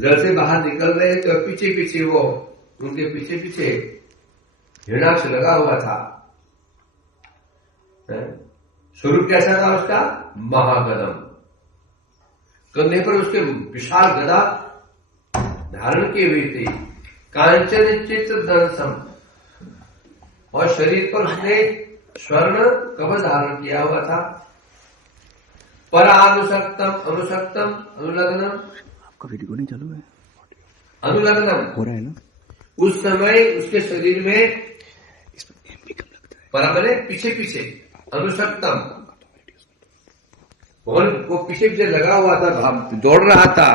जल से बाहर निकल रहे तो पीछे पीछे वो उनके पीछे पीछे हिरणाक्ष लगा हुआ था। स्वरूप कैसा था उसका? महागदम, कंधे पर उसके विशाल गदा धारण की हुई थी। कांचन चित्र दंसम, और शरीर पर उसने स्वर्ण कवच धारण किया हुआ था। परानुसक्तम अनुसक्तम अनुलग्नम, आपका वीडियो नहीं चालू है? अनुलग्नम हो रहा है ना? उस समय उसके शरीर में इस पर एमपी कम लगता है। परा मैंने पीछे पीछे, अनुसक्तम वो पीछे पीछे लगा हुआ था, दौड़ रहा था।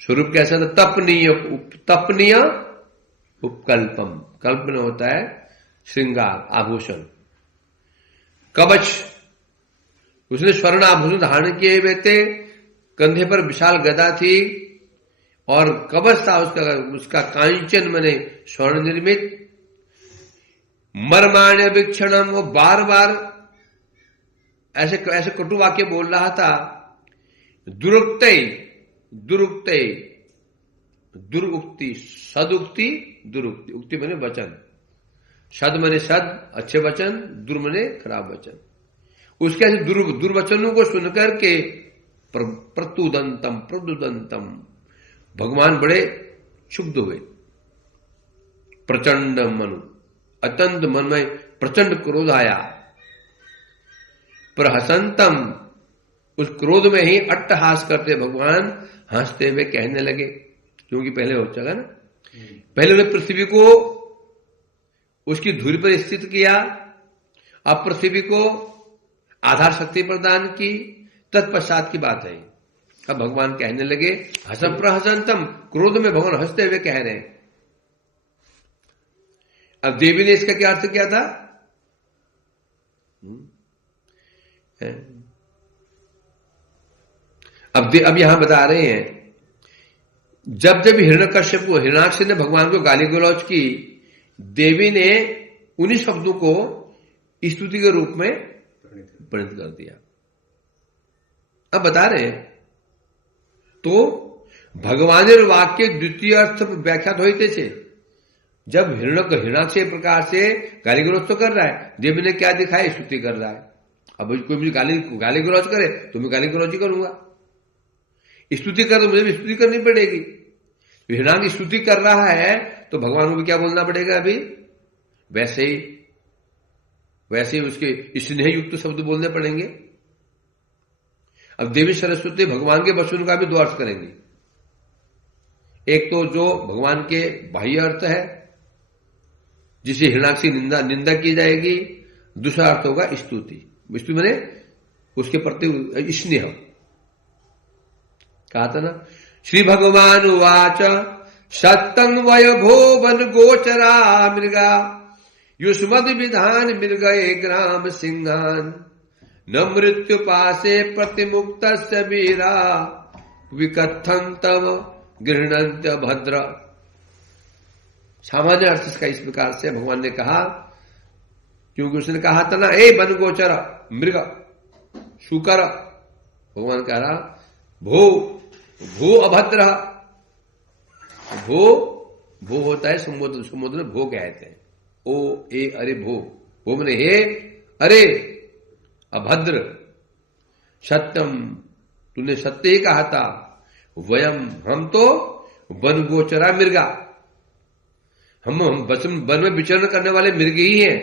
स्वरूप कैसा था? तपनीय, तपनीय उपकल्पम, कल्पना होता है श्रृंगार आभूषण। कवच, उसने स्वर्ण आभूषण धारण किए हुए थे, कंधे पर विशाल गदा थी और कवच था उसका कांचन माने स्वर्ण निर्मित। मर्माण्य वीक्षणम, वो बार बार ऐसे ऐसे कटु वाक्य बोल रहा था। दुरुक्ति, दुरुक्ति, दुरुक्ति, सदुक्ति, दुरुक्ति, उक्ति माने वचन, सद माने सद अच्छे वचन, दुर माने खराब वचन। उसके ऐसे दुर्वचनों को सुनकर के प्रतुदंतम प्रदुदंतम, भगवान बड़े क्षुब्ध हुए। प्रचंड मनु, अत्यंत मन में प्रचंड क्रोध आया। प्रहसंतम, उस क्रोध में ही अट्टहास करते भगवान हंसते हुए कहने लगे, क्योंकि पहले हो चुका ना, पहले उन्होंने पृथ्वी को उसकी धुरी पर स्थित किया, अब पृथ्वी को आधार शक्ति प्रदान की, तत्पश्चात की बात है। अब भगवान कहने लगे हसम प्रहसंतम, क्रोध में भगवान हंसते हुए कह रहे हैं। अब देवी ने इसका क्या अर्थ किया था? अब यहां बता रहे हैं, जब जब हिरण्यकश्यप को, हिरण्याक्ष ने भगवान को गाली गलौज की, देवी ने उन्हीं शब्दों को स्तुति के रूप में परिणत कर दिया। अब बता रहे हैं, तो भगवान वाक्य द्वितीय अर्थ व्याख्यात होते थे। जब हिरण्याक्ष प्रकार से गाली गलौज तो कर रहा है, देवी ने क्या दिखाया? स्तुति कर रहा है। अब कोई मुझे गाली गलौज करे तो मैं गाली गलौज ही करूंगा, स्तुति कर तो मुझे भी स्तुति करनी पड़ेगी। हिरणाक्ष स्तुति कर रहा है तो भगवान को भी क्या बोलना पड़ेगा? अभी वैसे ही उसके स्नेह युक्त शब्द बोलने पड़ेंगे। अब देवी सरस्वती भगवान के वचन का भी दो अर्थ करेंगे। एक तो जो भगवान के बाह्य अर्थ है जिसे हिरणाक्ष की निंदा की जाएगी, दूसरा अर्थ होगा स्तुति। स्तुति माने उसके प्रति स्नेह। कहा था ना, श्री भगवान उवाच सत्तं वयभो वन गोचरा मृगा युष्मद विधान मृगये ग्राम सिंहान न मृत्यु पासे प्रतिमुक्त वीरा विकथं तव गृह्णन्त्य भद्र। सामान्य अर्थ इसका इस प्रकार से भगवान ने कहा, क्योंकि उसने कहा था ना, ए वन गोचर मृग शुकर, भगवान कह रहा भो भो अभद्र। भो होता है समुद्र में भो कहते हैं, ओ ए अरे भो मैंने हे अरे अभद्र। सत्यम, तूने सत्य ही कहा था। वयम, हम तो वन गोचरा मृगा, हम वन में विचरण करने वाले मृग ही हैं।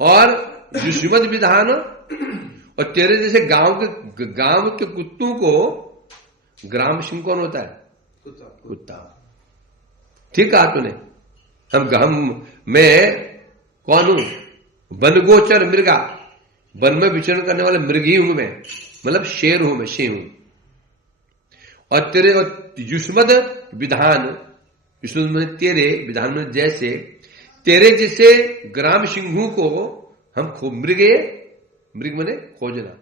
और युष्मद विधान, और तेरे जैसे गांव के कुत्तों को, ग्राम सिंह कौन होता है? कुत्ता। ठीक कहा तूने, मैं कौन हूं? वन गोचर मृगा, वन में विचरण करने वाले मृग ही हूं मैं, मतलब शेर हूं मैं, सिंह हूं। और तेरे युष्मद विधान, युष्मद में तेरे, विधान में जैसे, तेरे जैसे ग्राम सिंहों को हम मृग मने खोजना,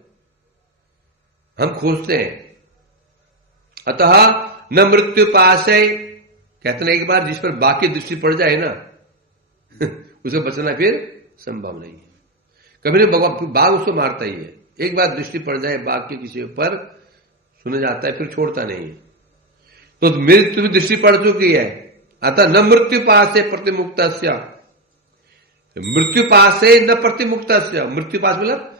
हम खोजते हैं। अतः न मृत्यु पास है, कहते ना, एक बार जिस पर बाकी दृष्टि पड़ जाए ना उसे बचना फिर संभव नहीं है। कभी नहीं बाघ उसको मारता ही है, एक बार दृष्टि पड़ जाए बाघ के किसी पर सुना जाता है फिर छोड़ता नहीं। तो मृत्यु में दृष्टि पड़ चुकी है, अतः न मृत्यु पास है प्रतिमुक्त, मृत्यु पास है न प्रतिमुक्त, मृत्यु पास मतलब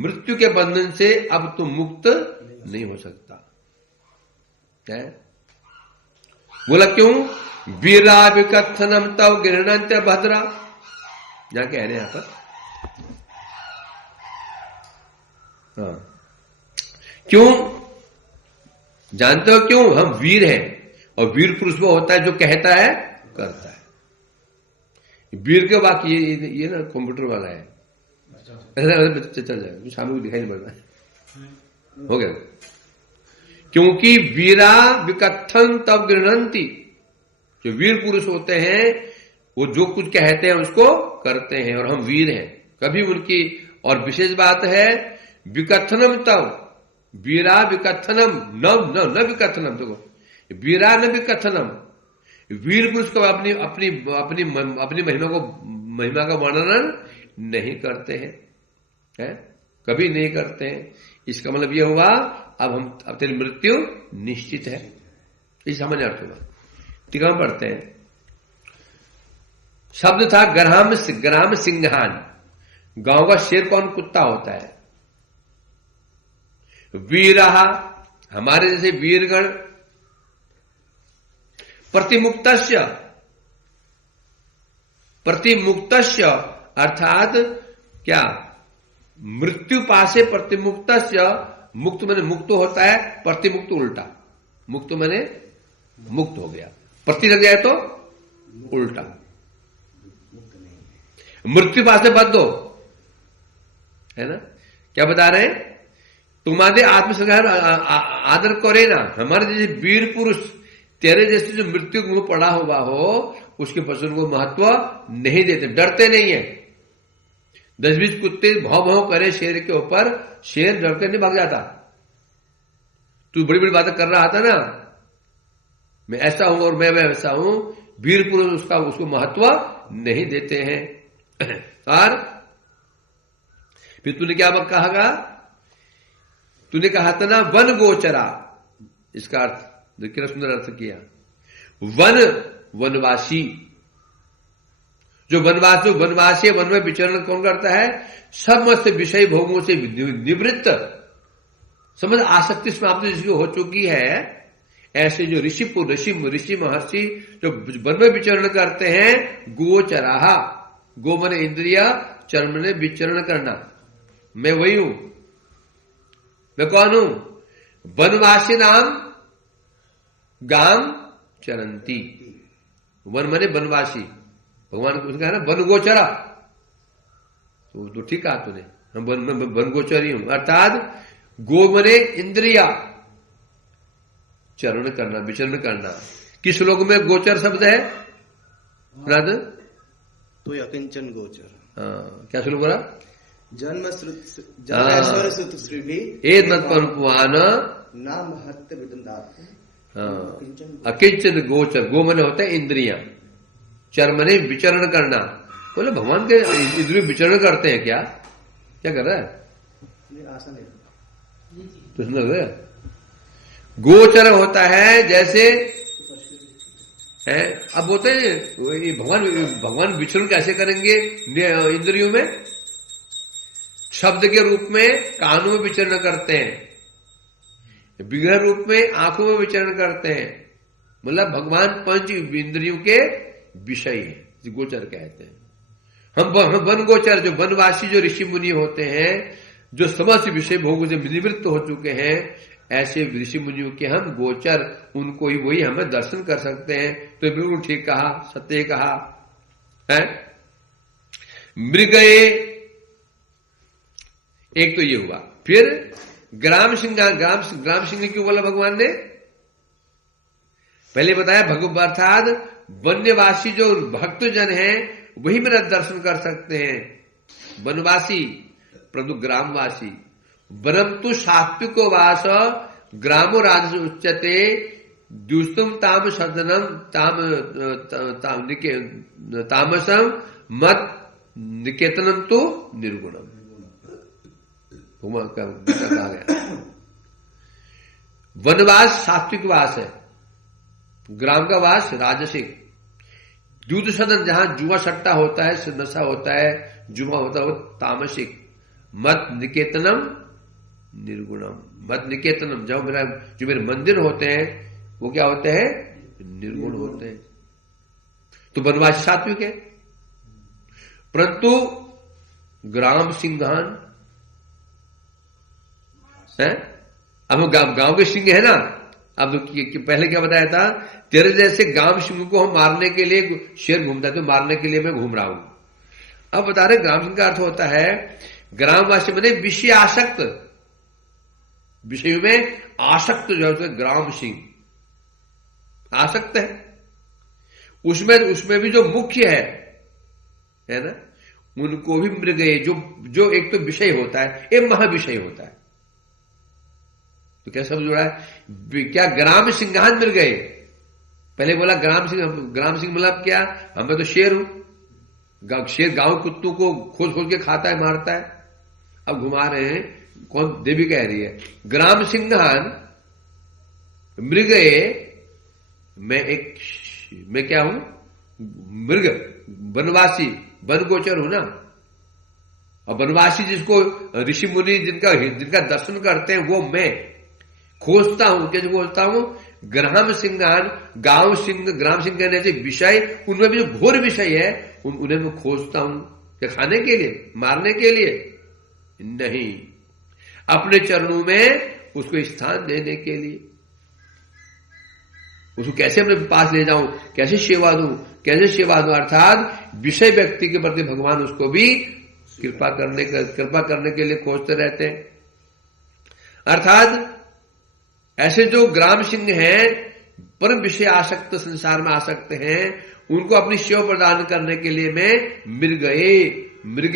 मृत्यु के बंधन से अब तुम मुक्त नहीं हो सकता है। बोला क्यों? वीरा विकथनम तव गृहणंत्य भद्रा, यहां कह रहे हैं यहां पर। हाँ, क्यों जानते हो क्यों? हम वीर हैं, और वीर पुरुष वो होता है जो कहता है करता है। वीर के वाक्य ये ना कंप्यूटर वाला है, चल जाएगा, सामने को दिखाई नहीं पड़ रहा, हो गया। क्योंकि वीरा विकथन तब गृहणंती, जो वीर पुरुष होते हैं वो जो कुछ कहते हैं उसको करते हैं, और हम वीर हैं कभी उनकी। और विशेष बात है विकथनम तब, वीरा विकथनम न विकथनम, देखो वीरा न विकथनम, वीर पुरुष को अपनी अपनी अपनी अपनी महिमा का वर्णन नहीं करते हैं, है? कभी नहीं करते हैं। इसका मतलब यह हुआ अब तेरी मृत्यु निश्चित है, इस समझ अर्थ हुआ। टीका में पढ़ते हैं, शब्द था ग्राम सिंहान, गांव का शेर कौन? कुत्ता होता है। वीरहा, हमारे जैसे वीरगण। प्रतिमुक्तस्य, प्रतिमुक्तस्य अर्थात क्या? मृत्यु पासे प्रतिमुक्तस्य, मुक्त मैंने मुक्त होता है, प्रतिमुक्त उल्टा, मुक्त मैंने मुक्त हो गया, प्रति लग जाए तो उल्टा। मृत्यु पास से बद दो, है ना? क्या बता रहे हैं? तुम्हारे आत्मसंहार आदर करे ना, हमारे जैसे वीर पुरुष तेरे जैसे जो मृत्यु को पड़ा हुआ हो उसके वचन को महत्व नहीं देते, डरते नहीं है। 10-20 कुत्ते भाव भाव करे शेर के ऊपर, शेर डरते नहीं भाग जाता। तू बड़ी बड़ी बातें कर रहा था ना, मैं ऐसा हूं और मैं वैसा हूं, वीर पुरुष उसको महत्व नहीं देते हैं। और फिर तूने क्या कहा? तूने कहा था ना वन गोचरा, इसका अर्थ देखिए, सुंदर अर्थ किया। वनवासी, जो वनवासी वन में विचरण कौन करता है? समस्त विषय भोगों से निवृत्त, समझ आसक्ति समाप्ति जिसकी हो चुकी है, ऐसे जो ऋषि महर्षि जो वन में विचरण करते हैं, गोचराहा, गो मन इंद्रिया, चर मन विचरण करना, मैं वही हूं। मैं कौन हूं? वनवासी नाम गाम चरंती, वन मने वनवासी, भगवान को कहा ना वन गोचरा, तो ठीक कहा तूने, हम वन गोचरी हूं। अर्थात गो मने इंद्रिया, चरण करना, विचरण करना। किस श्लोक में गोचर शब्द है? तो अकिंचन गोचर। हाँ, क्या श्लोक बोला? जन्म नाम हत्य विदंदात। अकिंचन गोचर, गो मने होता है इंद्रिया, चर मने विचरण करना। बोले भगवान के इंद्रिय विचरण करते हैं क्या? क्या कर रहा है? तो सुन रहे, गोचर होता है जैसे है। अब बोलते हैं भगवान विचरण कैसे करेंगे इंद्रियों में? शब्द के रूप में कानों में विचरण करते हैं, विग्रह रूप में आंखों में विचरण करते हैं। मतलब भगवान पंच इंद्रियों के विषय है, गोचर कहते हैं। हम वन गोचर, जो वनवासी जो ऋषि मुनि होते हैं, जो समस्त विषय भोगों से निवृत्त हो चुके हैं, ऐसे ऋषि मुनियों के हम गोचर, उनको ही वही हमें दर्शन कर सकते हैं। तो बिल्कुल ठीक कहा, सत्य कहा है। मृगये, एक तो ये हुआ। फिर ग्राम सिंह क्यों बोला भगवान ने? पहले बताया अर्थात वन्यवासी जो भक्तजन हैं वही मेरा दर्शन कर सकते हैं। वनवासी परंतु ग्रामवासी, वरंतु सात्विको वास ग्रामो राजस उच्यते दुष्टम ताम सदनम तामसम मत निकेतनम तो निर्गुणम। कहा गया वनवास सात्विक वास है, ग्राम का वास राजसिक। दूध सदन जहां जुआ सट्टा होता है, नशा होता है, जुआ होता है, वो तामसिक। मत निकेतनम निर्गुणम, मत निकेतनम जो मेरे मंदिर होते हैं वो क्या होते हैं, निर्गुण होते हैं। तो वनवास सात्विक है। परंतु ग्राम सिंहान है, अब गांव के सिंह है ना। अब पहले क्या बताया था, तेरे जैसे गांव सिंह को हम मारने के लिए, शेर घूमता है तो मारने के लिए मैं घूम रहा हूं। अब बता रहे ग्राम सिंह का अर्थ होता है ग्रामवासी मैंने विषय आसक्त, विषय में आसक्त जो है ग्राम सिंह आसक्त है। उसमें भी जो मुख्य है ना, उनको भी मृग गए, जो एक तो विषय होता है, एक महाविषय होता है। तो क्या सब जुड़ा है, क्या ग्राम सिंहान मिल गए। पहले बोला ग्राम सिंह मतलब क्या, हमें तो शेर हूं, शेर गांव कुत्तों को खोज खोज के खाता है, मारता है। अब घुमा रहे हैं, कौन देवी कह रही है, ग्राम सिंहान मृगये, मैं क्या हूं, मृग, वनवासी, वन गोचर हूं ना। और वनवासी जिसको ऋषि मुनि जिनका दर्शन करते हैं वो मैं खोजता हूं। कैसे खोजता हूं, ग्राम सिंहान, गांव सिंह, ग्राम सिंह कहने से विषय, उनमें भी जो घोर विषय है उन्हें मैं खोजता हूं। क्या खाने के लिए, मारने के लिए नहीं, अपने चरणों में उसको स्थान देने के लिए। उसको कैसे अपने पास ले जाऊं, कैसे सेवा दूं, अर्थात विषय व्यक्ति के प्रति भगवान उसको भी कृपा करने के लिए खोजते रहते हैं। अर्थात ऐसे जो ग्राम सिंह हैं, परम विषय आसक्त, संसार में आसक्त हैं, उनको अपनी सेवा प्रदान करने के लिए मैं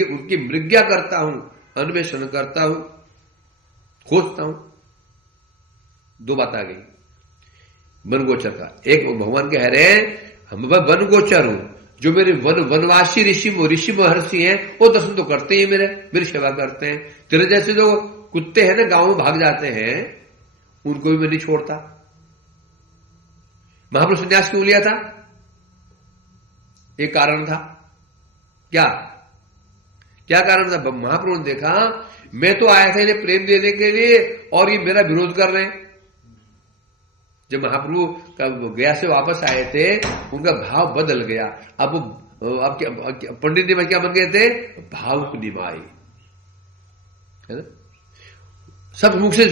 उनकी मृग्या करता हूं, अन्वेषण करता हूं, खोजता हूं। दो बात आ गई वन गोचर का। एक भगवान कह रहे हैं हम वन गोचर हूं, जो मेरे वनवासी ऋषि महर्षि हैं वो दर्शन तो करते ही मेरी सेवा करते हैं। तेरे जैसे जो कुत्ते हैं ना, गांव में भाग जाते हैं, उनको भी मैं नहीं छोड़ता। महापुरुष संन्यास क्यों लिया था, एक कारण था। क्या कारण था, महाप्रभु ने देखा मैं तो आया था इन्हें प्रेम देने के लिए और ये मेरा विरोध कर रहे हैं। जब महाप्रभु गया से वापस आए थे, उनका भाव बदल गया। अब पंडित निमाई क्या बन गए थे, भावुक निमाई, है ना। सब मुख से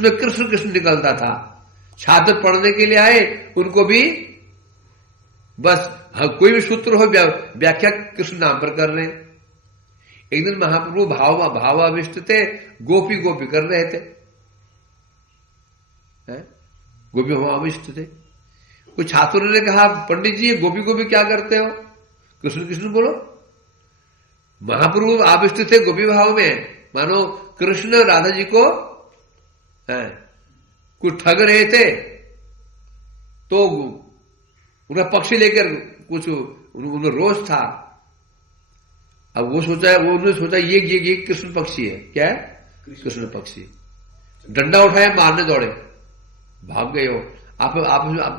में कृष्ण कृष्ण निकलता था। छात्र पढ़ने के लिए आए, उनको भी बस कोई भी सूत्र हो व्याख्या कृष्ण नाम पर कर रहे हैं। एक दिन महाप्रभु भावाविष्ट थे, गोपी कर रहे थे, गोपी भावाविष्ट थे। कुछ छात्रों ने कहा पंडित जी गोपी क्या करते हो, कृष्ण कृष्ण बोलो। महाप्रभु आविष्ट थे गोपी भाव में, मानो कृष्ण राधा जी को कुछ ठग रहे थे, तो उनका पक्षी लेकर कुछ उन्हें रोष था। अब उन्होंने सोचा ये कृष्ण पक्षी है। क्या है, कृष्ण पक्षी। डंडा उठाए, मारने दौड़े, भाग गए हो। आप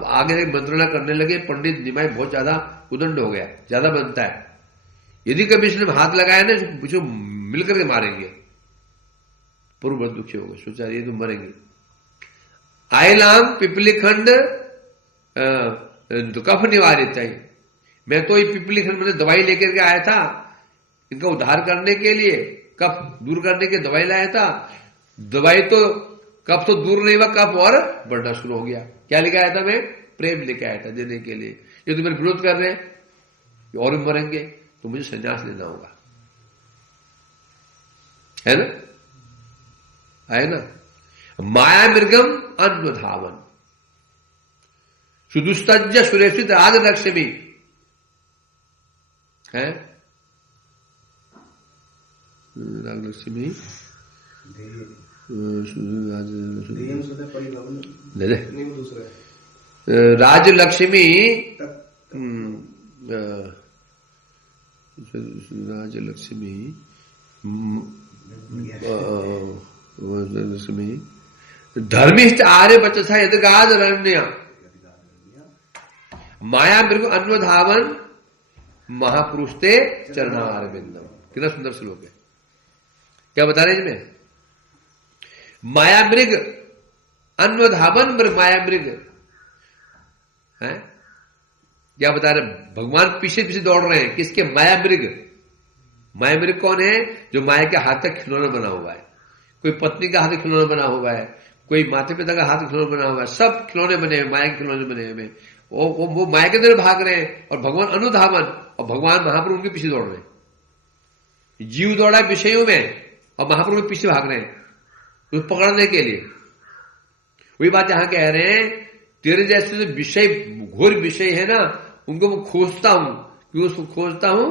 आगे मंत्रणा करने लगे। पंडित निमाई बहुत ज्यादा उदंड हो गया, ज्यादा बनता है। यदि कभी इसने हाथ लगाया ना, जो मिलकर के मारेंगे। पूर्व बहुत दुखी हो गए, सोचा ये तो मरेंगे। आयलाम पिपली खंड कफ निवारित है। मैं तो ये पिपली खंड में दवाई लेकर के आया था, इनका उद्धार करने के लिए, कफ दूर करने के दवाई लाया था। दवाई तो कफ तो दूर नहीं हुआ, कफ और बढ़ना शुरू हो गया। क्या लेके आया था मैं, प्रेम लेके आया था देने के लिए। ये तो मेरे विरोध कर रहे हैं और भी मरेंगे, तो मुझे संन्यास लेना होगा, है ना, है ना। माया मृगम अन्वधावन सुदुस्तज सुरेषित राज लक्ष्मी है, राजलक्ष्मी राजलक्ष्मी राजलक्ष्मी धर्मिष्ठ आर्य बचसा यदगाद रण्य माया मृग अन्वधावन महापुरुष ते चरणार बिंदम। कितना सुंदर श्लोक है। क्या बता रहे हैं इसमें? माया मृग अन्वधावन माया मृग है। क्या बता रहे? भगवान पीछे पीछे दौड़ रहे हैं किसके? माया मृग। माया मृग कौन है? जो माया के हाथ का खिलौना बना हुआ है। कोई पत्नी का हाथ का खिलौना बना हुआ है, कोई माता पिता का हाथ का खिलौना बना हुआ है, सब खिलौने बने हुए, माया के खिलौने बने हुए। वो माया के अंदर भाग रहे हैं और भगवान अनुधावन और भगवान महाप्रभु उनके पीछे दौड़ रहे हैं। जीव दौड़ा है विषयों में और महाप्रभु के पीछे भाग रहे हैं उसको पकड़ने के लिए। वही बात यहां कह रहे हैं, तेरे जैसे जो विषय घोर विषय है ना, उनको मैं खोजता हूं। क्यों उसको खोजता हूं?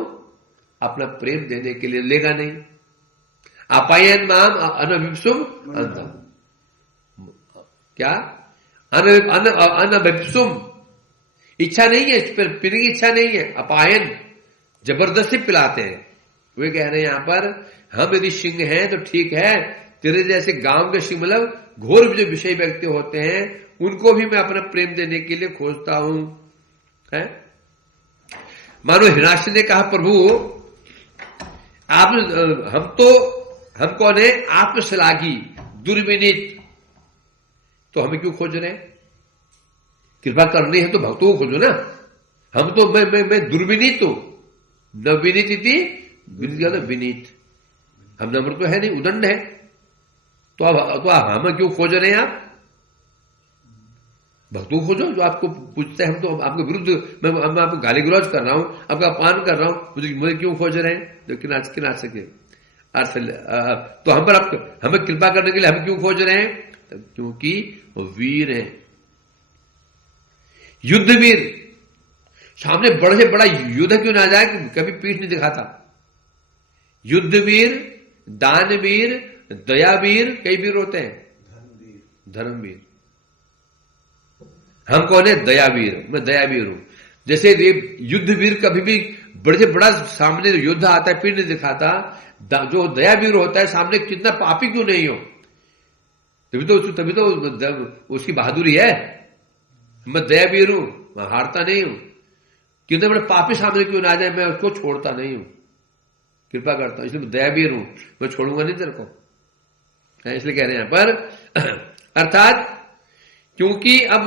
अपना प्रेम देने के लिए। लेगा नहीं। अपायन माम अनभिप्सुम अंतम। क्या? अनभिप्सुम, इच्छा नहीं है, पीने की इच्छा नहीं है। अपायन, जबरदस्ती पिलाते हैं। वे कह रहे हैं यहां पर, हम यदि सिंह हैं तो ठीक है, तेरे जैसे गांव के सिंह मतलब घोर जो विषय व्यक्ति होते हैं उनको भी मैं अपना प्रेम देने के लिए खोजता हूं। है? मानो हिरण्याक्ष ने कहा, प्रभु आप हम कौन है? आत्मश्लाघी दुर्विनीत, तो हमें क्यों खोज रहे हैं? कृपा करनी है तो भक्तों को खोजो ना। हम तो मैं दुर्विनीत हूं। न विनीत थी विनीत। हम नम्र तो है नहीं, उदंड है। तो आप हमें क्यों खोज रहे हैं? आप भक्तों को खोजो जो आपको पूछते हैं। हम तो आपके विरुद्ध मैं आपको गाली गलौज कर रहा हूं, आपका अपमान कर रहा हूं, मुझे क्यों खोज रहे हैं? तो किनार से अर्थ तो हम पर आप हमें कृपा करने के लिए हम क्यों खोज रहे हैं? क्योंकि वो वीर है, युद्धवीर। सामने बड़े से बड़ा युद्ध क्यों ना जाए, कभी पीठ नहीं दिखाता। युद्धवीर, दानवीर, दयावीर, कई वीर होते हैं। धर्मवीर। हम कौन है? दयावीर। मैं दयावीर हूं। जैसे युद्धवीर कभी भी बड़े से बड़ा सामने युद्ध आता है, पीठ नहीं दिखाता। जो दयावीर होता है सामने कितना पापी क्यों नहीं हो, तभी तो उसकी बहादुरी है। मैं दयावीर हूं, मैं हारता नहीं हूं। कितने बड़े पापी सामने क्यों ना जाए, मैं उसको छोड़ता नहीं हूं, कृपा करता हूं। इसलिए दयावीर हूं, मैं छोड़ूंगा नहीं तेरे को। इसलिए कह रहे हैं यहां पर, अर्थात क्योंकि अब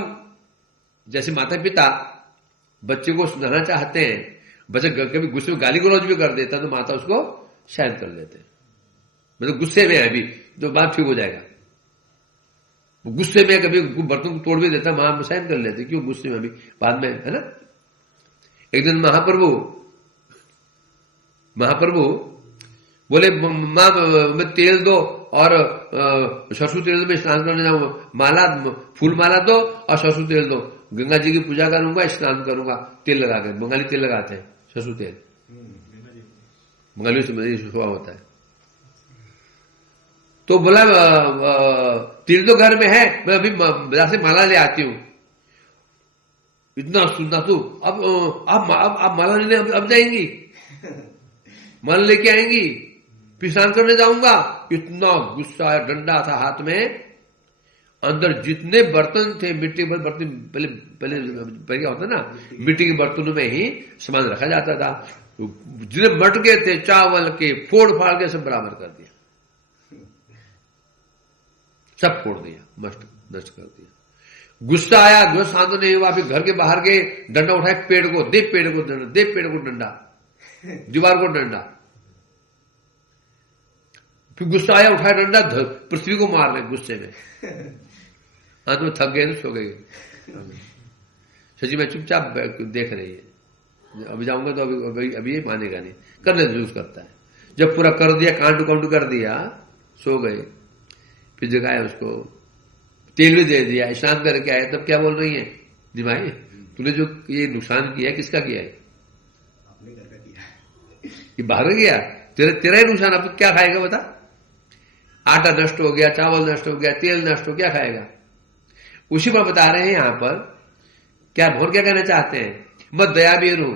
जैसे माता पिता बच्चे को सुधारना चाहते हैं, बच्चा कभी गुस्से में गाली गलौज भी कर देता तो माता उसको शायद कर लेते हैं। मतलब गुस्से में है अभी तो बात ठीक हो जाएगा। गुस्से में कभी बर्तन को तोड़ भी देता, मां शायद कर लेते। क्यों? गुस्से में अभी, बाद में, है ना। एक दिन महाप्रभु बोले, मां मैं तेल दो और सरसों तेल में स्नान करने जाऊंगा। माला, फूल माला दो और सरसों तेल दो। गंगा जी की पूजा करूंगा, स्नान करूंगा तेल लगा के। बंगाली तेल लगाते हैं, सरसों तेल। बंगाली से स्वभाव होता है। तो बोला तेल तो घर में है, मैं अभी बाजार से माला ले आती हूं। इतना सुनना तू, अब माला लेने अब जाएंगी, माला लेके आएंगी, फिर स्नान करने जाऊंगा। इतना गुस्सा है, डंडा था हाथ में। अंदर जितने बर्तन थे, मिट्टी के बर्तन, पहले क्या होता ना, मिट्टी के बर्तनों में ही सामान रखा जाता था। जितने मटके थे चावल के, फोड़ फाड़ के सब बराबर कर दिया, सब फोड़ दिया, नष्ट कर दिया। गुस्सा आया, जो शांत नहीं हुआ, फिर घर के बाहर गए, डंडा उठाए, पेड़ को दे, पेड़ को डंडा दे, पेड़ को डंडा, दीवार को डंडा। फिर गुस्सा आया, उठाया डंडा, पृथ्वी को मार रहे गुस्से में। अंत में थक गए, सो गए। सची में चुपचाप देख रही है। अभी जाऊंगा तो अभी ये मानेगा नहीं, करने जरूर करता है। जब पूरा कर दिया, कांटू कर दिया, सो गए। फिर जगाया उसको, तेल भी दे दिया, स्नान करके आए। तब क्या बोल रही है, निभाई तूने जो ये नुकसान किया है, किसका किया है? अपने घर का किया है। ये बाहर गया, तेरा ही नुकसान। अब क्या खाएगा बता? आटा नष्ट हो गया, चावल नष्ट हो गया, तेल नष्ट हो गया, खाएगा? उसी पर बता रहे हैं यहां पर। क्या भगवान क्या कहना चाहते हैं? मैं दयावीर हूं,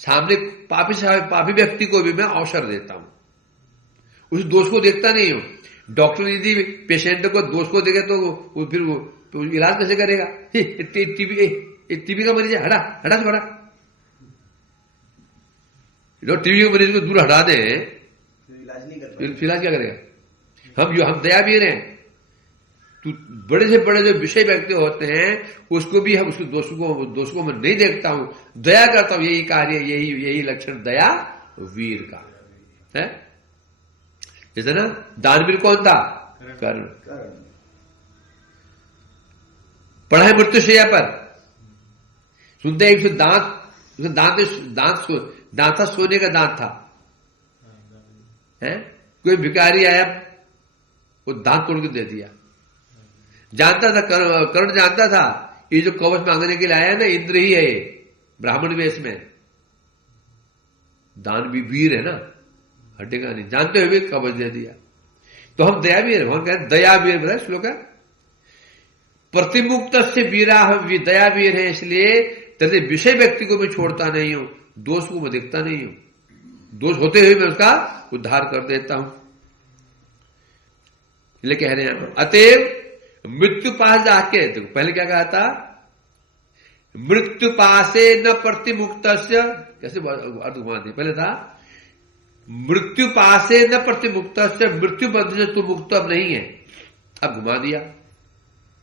सामने पापी व्यक्ति को भी मैं अवसर देता हूं, उस दोष को देखता नहीं हूं। डॉक्टर यदि पेशेंट को दोष को देगा तो फिर वो इलाज कैसे करेगा? टीबी का मरीज है, हटा हटा से हटा। टीबी के मरीज को दूर हटा दें, इलाज नहीं कर फिर इलाज क्या करेगा? हम दया भी रहे हैं, तो बड़े से बड़े जो विषय व्यक्ति होते हैं उसको भी हम उसके दोष को मैं नहीं देखता हूं, दया करता हूं। यही कार्य, यही लक्षण दया वीर का है। जैसे ना दानवीर कौन था? कर्ण। पड़ा है मृत्युशैया पर, सुनते हैं उसके दांत था, सोने का दांत था है। कोई भिखारी आया, वो दांत तोड़ के दे दिया। जानता था कर्ण जानता था ये जो कवच मांगने के लिए आया है ना, इंद्र ही है ये, ब्राह्मण वेश में। दान भी वीर है ना, हटेगा नहीं, जानते हुए कवच दे दिया। तो हम दया वीर, भगवान कहते दया वीर बताए श्लोक है। प्रतिमुक्त से वीरा दया वीर है, इसलिए तेरे विषय व्यक्ति को मैं छोड़ता नहीं हूं, दोष को मैं देखता नहीं हूं, दोष होते हुए मैं उसका उद्धार कर देता हूं। इसलिए कह रहे हैं अतएव मृत्यु पास जाके, देखो पहले क्या कहा था? मृत्यु पासे न प्रतिमुक्त, कैसे अर्थ घुमा दिया? पहले था मृत्यु पासे न प्रतिमुक्त, मृत्यु बंध से तू मुक्त अब नहीं है, अब घुमा दिया।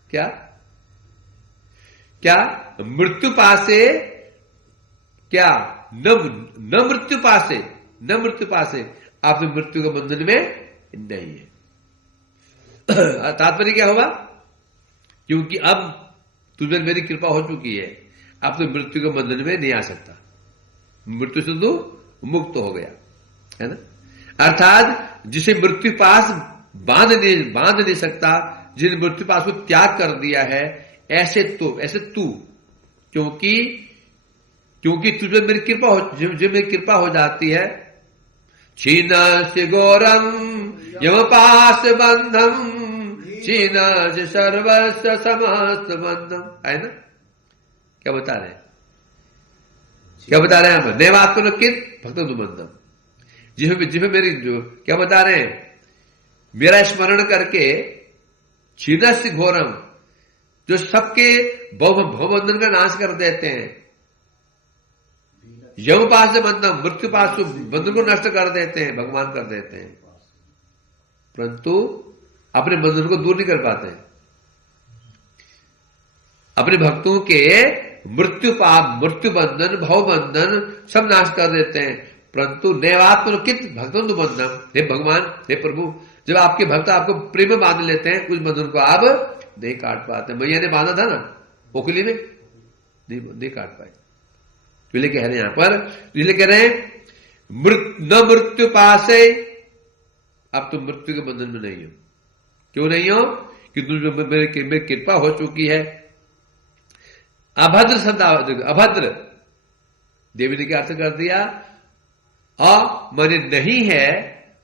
क्या क्या? मृत्यु पासे क्या? न मृत्यु पासे, न मृत्यु पासे, आप मृत्यु के बंधन में नहीं है। तात्पर्य क्या होगा? क्योंकि अब तुझे मेरी कृपा हो चुकी है, अब तो मृत्यु के बंधन में नहीं आ सकता, मृत्यु से तो मुक्त हो गया है ना। अर्थात जिसे मृत्यु पास बांध नहीं सकता, जिन मृत्यु पास को त्याग कर दिया है, ऐसे तू क्योंकि तुझे मेरी कृपा हो, जब मेरी कृपा हो जाती है, छीन से गौरम यम पास बंधम, छीन से सर्वस्व समस्त बंधम, है ना। क्या बता रहे हैं? क्या बता रहे हैं हम? नैवात्म कित भक्त बंधम, जिसमें मेरी जो क्या बता रहे हैं? मेरा स्मरण करके छीनस्य घोरम, जो सबके भवबंधन का नाश कर देते हैं, यम पास से बंधन, मृत्यु पास बंधन को नष्ट कर देते हैं, भगवान कर देते हैं, परंतु अपने बंधन को दूर नहीं कर पाते हैं। अपने भक्तों के मृत्यु पाप, मृत्यु बंधन, भव बंधन सब नाश कर देते हैं, परंतु नैवात्म कित भक्तों बंधन, हे भगवान, हे प्रभु, जब आपके भक्त आपको प्रेम में बांध लेते हैं, उस बंधन को आप नहीं काट पाते। मैया ने बांधा था ना ओखली में, नहीं काट पाए। इसलिए कह रहे हैं यहां पर, इसलिए कह रहे हैं न मृत्यु पासे, अब तुम मृत्यु के बंधन में नहीं हो। क्यों नहीं हो? कि तुम मेरी कृपा हो चुकी है। अभद्र शब्द, अभद्र देवी ने क्या अर्थ कर दिया? माने नहीं है,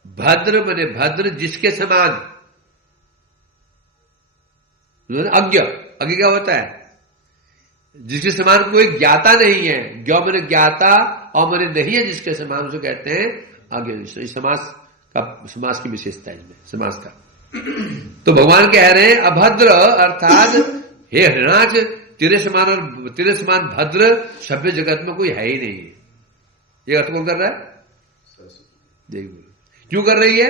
भद्र माने भद्र जिसके समान। अज्ञ, अज्ञ क्या होता है? जिसके समान कोई ज्ञाता नहीं है। ज्ञ माने ज्ञाता और माने नहीं है जिसके समान, उसे कहते हैं अज्ञ। समास की विशेषता है समास का। तो भगवान कह रहे हैं अभद्र, अर्थात हे हृणाच, तेरे समान भद्र सभ्य जगत में कोई है ही नहीं है। ये अर्थ कौन कर रहा है? देखो क्यों कर रही है?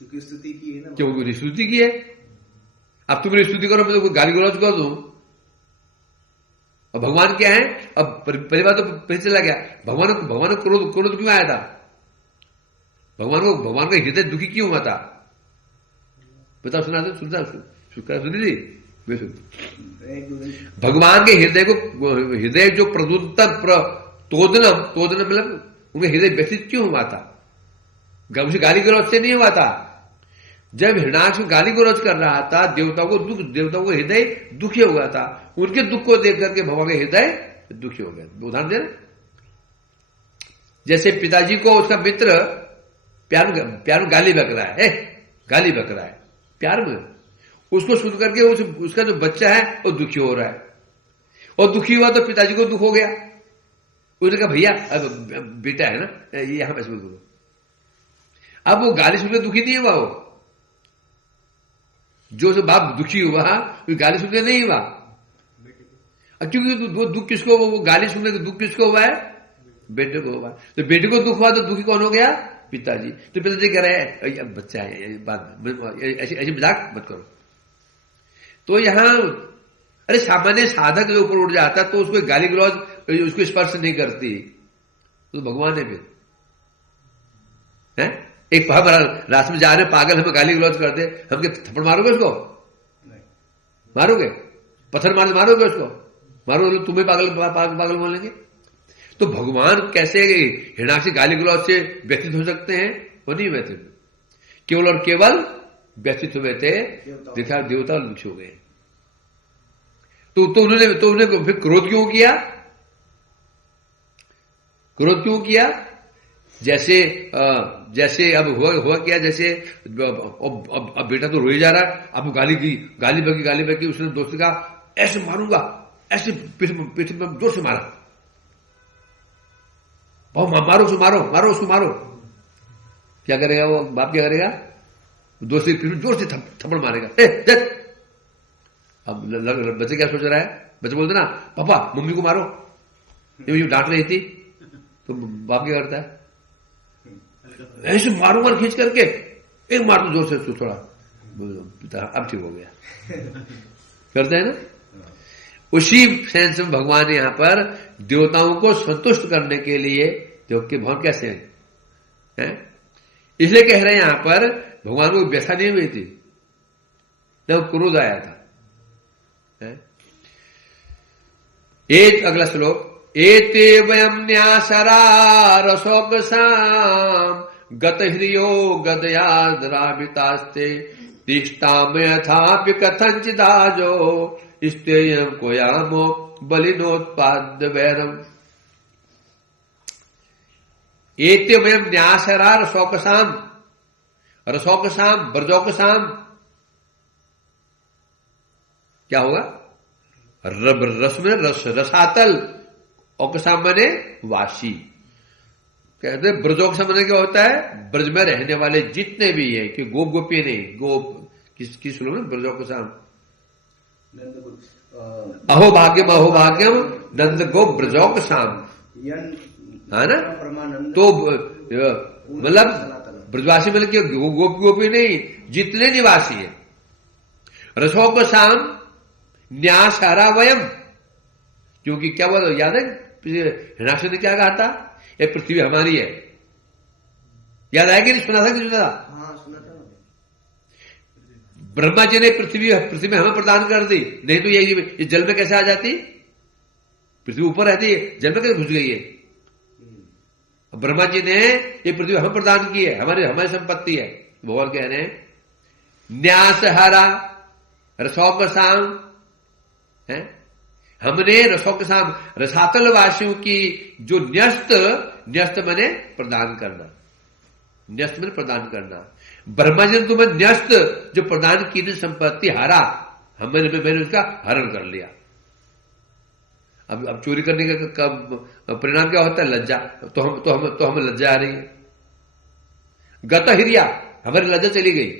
क्योंकि स्तुति की है ना, क्योंकि स्तुति की है। अब तुम मेरी स्तुति करो, मैं तो गाली गलौज कर दूं। और भगवान क्या है? अब पहली बात तो पहले चला गया, भगवान को क्रोध क्यों आया था? भगवान का हृदय दुखी क्यों हुआ था? बताओ, सुनी थी? भगवान के हृदय जो तोदनम मतलब उनका हृदय व्यथित क्यों हुआ था? उसे गाली गलौज से नहीं हुआ था। जब हिरण्याक्ष गाली गलौज कर रहा था, देवताओं को हृदय दुखी हो गया था। उनके दुख को देख करके भगवान का हृदय दुखी हो गया। उदाहरण दे, जैसे पिताजी को उसका मित्र प्यार में गाली बक रहा है, गाली बक रहा है प्यार में, उसको सुन करके उसका जो बच्चा है वो दुखी हो रहा है, और दुखी हुआ तो पिताजी को दुख हो गया। उसने कहा भैया बेटा है ना, ये यहां पैसे करो। अब वो गाली सुनकर दुखी नहीं हुआ, वो जो से बाप दुखी हुआ वो गाली सुनने नहीं हुआ। क्योंकि वो दुख किसको, वो गाली सुनने का दुख किसको हुआ है? बेटे को हुआ। तो बेटे को दुख हुआ तो दुखी कौन हो गया? पिताजी। तो पिताजी कह रहे हैं बच्चा है, बात ऐसे मजाक मत करो। तो यहां अरे सामान्य साधक जो ऊपर उठ जाता तो उसको गाली गलौज उसको स्पर्श नहीं करती, तो भगवान है फिर है? एक हमारा रास्ते में जा रहे पागल हमें गाली गलौज करते, हम क्या थप्पड़ मारोगे उसको? मारोगे? पत्थर मारोगे उसको? मारो तुम्हें पागल बोलेंगे। तो भगवान कैसे हिरणाक्षी गाली गलौज से व्यतीत हो सकते हैं? वो नहीं व्यतीत, केवल और केवल व्यतीत हुए थे देखा देवता दुखी हो गए। तो उन्होंने फिर क्रोध क्यों किया? क्रोध क्यों किया? जैसे अब हुआ क्या, जैसे अब बेटा तो रोई जा रहा है, अब गाली बकी उसने दोस्त का ऐसे मारूंगा, ऐसे पीठ में जोर से मारा, मारो उसको मारो। क्या करेगा वो बाप? क्या करेगा? दोस्त की पीठ में जोर से थप्पड़ मारेगा। अब बच्चे क्या सोच रहा है? बच्चे बोलते ना पापा मम्मी को मारो, ये डांट रही थी, तो बाप क्या करता है? ऐसे मारूंगा खींच करके, एक मार तो जोर से थोड़ा, अब ठीक हो गया। करते हैं ना? उसी सेंस में भगवान ने यहां पर देवताओं को संतुष्ट करने के लिए, देव के भगवान कैसे हैं? इसलिए कह रहे हैं यहां पर भगवान को व्यथा नहीं हुई थी, जब क्रोध आया था। एक अगला श्लोक, एते वयम न्यासरा रसोगसाम गत हृयो गदया द्रावितास्ते तिष्ठाम यथापि कथंचिदाजो स्तेयम कोयामो बलिनोत्पाद्य वैरम। एते वयम न्यासरा रसोकसाम, ब्रजोकसाम क्या होगा? रस में रसातल, औकसाम माने वासी। कहते हैं ब्रजोकसाम माने क्या होता है? ब्रज में रहने वाले जितने भी है, कि गोप गोपी नहीं, गोप किस श्लोक में? ब्रजोकसाम। अहो भाग्यम नंद गोप ब्रजोकसाम, है ना? तो मतलब ब्रजवासी मतलब क्या? गोप गोपी नहीं, जितने निवासी है। रसोकसाम न्यासारा वयम, क्योंकि क्या बोला याद है? हिरणाक्ष ने क्या कहा था? ये पृथ्वी हमारी है। याद आया कि नहीं? सुना था कि सुना था? हाँ सुना था। ब्रह्मा जी ने पृथ्वी हमें प्रदान कर दी, नहीं तो ये जल में कैसे आ जाती? पृथ्वी ऊपर रहती है, जल में कैसे घुस गई है? ब्रह्मा जी ने ये पृथ्वी हमें प्रदान की है, हमारी संपत्ति है। भगवान कह रहे हैं न्यासहरा रसोकसाम है, हमने रसोकसाम रसातल वासियों की जो न्यस्त मैंने प्रदान करना, न्यस्त मैंने प्रदान करना। ब्रह्मा जी ने तुम्हें न्यस्त जो प्रदान की थी संपत्ति हारा, मैंने उसका हरण कर लिया। अब चोरी करने का परिणाम क्या होता है? लज्जा। तो हमें लज्जा आ रही है। गत हिरिया, हमारी लज्जा चली गई,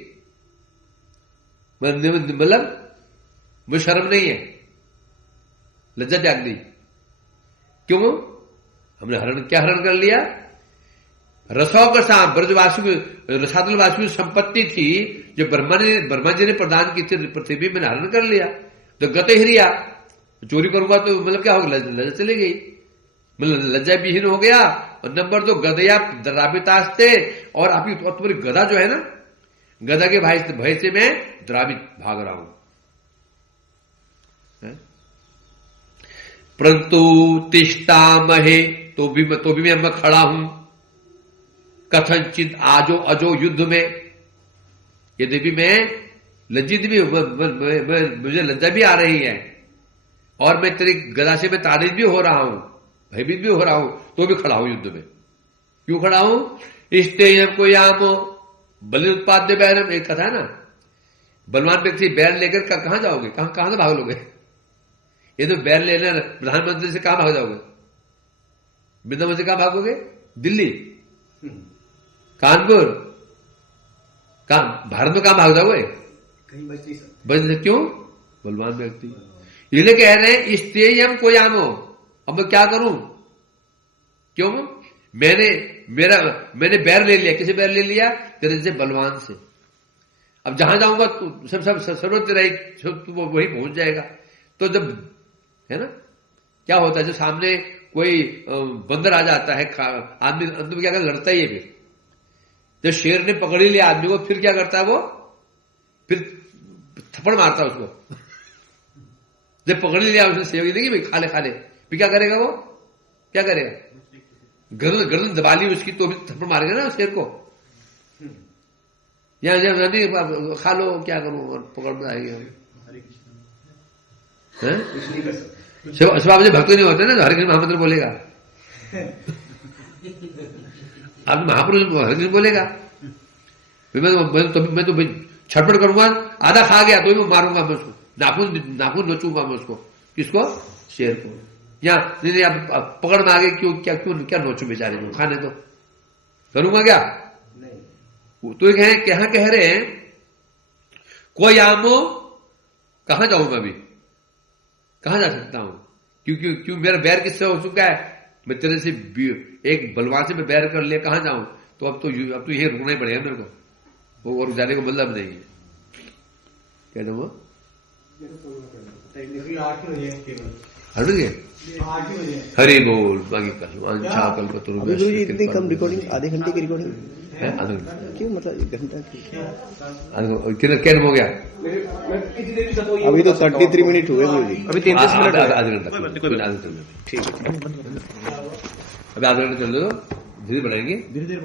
मतलब मुझे शर्म नहीं है, लज्जा त्याग दी। क्यों? हमने क्या हरण कर लिया? रसोकसाम, ब्रजवासी रसातल वासी संपत्ति थी जो ब्रह्मा जी ने प्रदान की थी पृथ्वी में, हरण कर लिया। तो गत हिरिया, चोरी करूंगा तो मतलब क्या होगा? लज्जा चली गई, मतलब लज्जा विहीन हो गया। और नंबर 2 गदया द्रावितास्ते, और आपकी तुम्हारी गदा जो है ना, गदा के भय से मैं द्रावित भाग रहा हूं। परंतु तिष्ठामहे, तो भी मैं खड़ा हूं। कथनचित अजो युद्ध में, यद्यपि मैं लज्जित भी मुझे लज्जा भी आ रही है, और मैं तेरी गदा से मैं ताड़ित भी हो रहा हूं, भयभीत भी हो रहा हूं, तो भी खड़ा हूं युद्ध में। क्यों खड़ा हूं? स्तेयम को यामो बलि उत्पाद्य बैरम, एक कथा है ना, बलवान व्यक्ति बैर लेकर कहां जाओगे? कहां से भाग लोगे? ये तो बैर लेना प्रधानमंत्री से कहां भाग जाओगे? वृंदावन से कहां भागोगे? दिल्ली, कानपुर, भारत में कहां भाग जाओगे? कहीं बच नहीं सकते। बच नहीं, क्यों? बलवान व्यक्ति। इसलिए कह रहे हैं स्तेयम को यामो, अब मैं क्या करूं? क्यों? मैंने बैर ले लिया। किसे बैर ले लिया? तेरे से बलवान से। अब जहां जाऊंगा तू सब सर्वत्र रही, तू वही पहुंच जाएगा। तो जब है ना, क्या होता है, जब सामने कोई बंदर आ जाता है, आदमी अंत में क्या करता, लड़ता ही है। फिर जब शेर ने पकड़ ही लिया आदमी को, फिर क्या करता है वो? फिर थप्पड़ मारता है उसको। जब पकड़ लिया उसने शेर, देखिए भाई खा ले, फिर क्या करेगा वो? क्या करेगा? गर्दन दबा ली उसकी तो भी थप्पड़ मारेगा ना शेर को। या नहीं खा लो, क्या करूं, और पकड़ में आएगी। कुछ नहीं कर सकते। शिव जो भक्त नहीं होते ना, तो हरे कृष्ण महामंत्र बोलेगा। अब महापुरुष हरे कृष्ण बोलेगा। मैं तो छटपट करूंगा, आधा खा गया तो भी मारूंगा मैं उसको, नाखून नोचूंगा मैं उसको। किसको? शेर को। या नहीं अब पकड़ में आ गए, क्या नोचू बेचारे को, खाने तो करूंगा क्या? नहीं। तो क्या कह रहे हैं, कोई आमो, कहां जाऊंगा अभी, कहां जा सकता हूं? क्यों मेरा बैर किससे हो चुका है? मैं तेरे से एक बलवान से मैं बैर कर लिया, कहां जाऊं? तो अब तो यही रुकना ही पड़ेगा मेरे को, वो और जाने को मतलब नहीं है। क्या वो टेक्निकली 8 ही बजे केवल, हट गए। 8 ही बजे। हरि बोल बाकी अच्छा कल का तो अभी गुरुजी इतनी कम रिकॉर्डिंग, आधे घंटे की रिकॉर्डिंग है। क्यों, मतलब 1 घंटा की? क्या हो गया? अभी तो 33 मिनट हुए गुरुजी, अभी 33 मिनट आधा घंटा ठीक है। ठीक है। अभी आधा घंटा चल दो, धीरे बढ़ाएंगे। धीरे धीरे